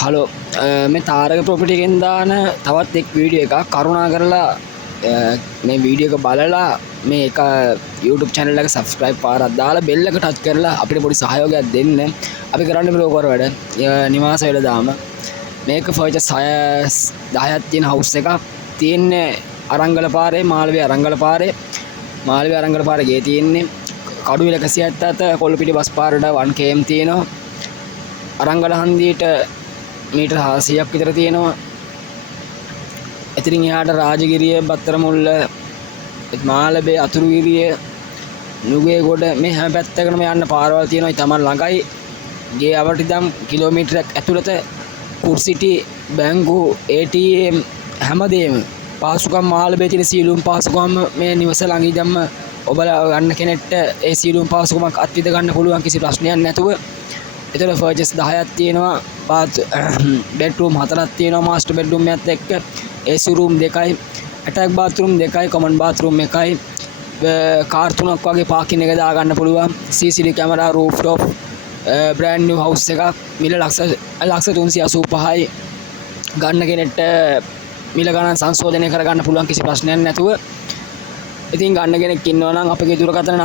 Hello මේ තාරක property එකෙන් දාන තවත් එක් වීඩියෝ එකක් කරුණා කරලා මේ වීඩියෝ එක බලලා මේ එක YouTube channel එක subscribe පාරක් දාලා bell එක touch කරලා අපිට පොඩි සහයෝගයක් දෙන්න. අපි කරන්නේ බ්‍රෝකර් වැඩ. නිවාස වල දාම මේක ෆර්චස් 10ක් තියෙන house එකක් තියෙන්නේ අරංගල පාරේ මාළවිය අරංගල පාරේ ගේ තියෙන්නේ කඩුවිල 177 කොල්ලපිටි බස් පාරට 1 km තියෙනවා. අරංගල හන්දියට මීටර් 400ක් විතර තියෙනවා. එතනින් එහාට රාජගිරිය, බත්තරමුල්ල, මාළඹේ, අතුරුගිරිය, නුගේගොඩ මේ හැම පැත්තකටම යන්න පාරවල් තියෙනවා. තමන් ළඟයි. ගේ අවටිදම් කිලෝමීටරයක් ඇතුළත කුර්සිටි, බැංකු, ATM හැමදේම පාසුකම් මාළඹේ තියෙන සියලුම පාසුකම් මේ නිවස ළඟින්දම ඔබලා ගන්න කෙනෙක්ට ඒ සියලුම පාසුකමක් අත්විඳ ගන්න පුළුවන් කිසි ප්‍රශ්නයක් නැතුව. එතන ෆර්චස් 10ක් තියෙනවා. බෙඩ්රූම් 4ක් තියෙනවා මාස්ටර් බෙඩ්රූම් එකත් එක්ක. AC room 2යි, අටැච් bathroom 2යි, common bathroom 1යි. කාර් 3ක් වගේ පාකින් එක දාගන්න පුළුවන්. CCTV camera, rooftop, brand new house එකක්. මිල ලක්ෂ 385යි. ගන්න කෙනෙක්ට මිල ගණන් සංශෝධනය කරගන්න පුළුවන් කිසි ප්‍රශ්නයක් නැතුව. ඉතින් ගන්න කෙනෙක් ඉන්නවා නම් අපගේ දුරකථන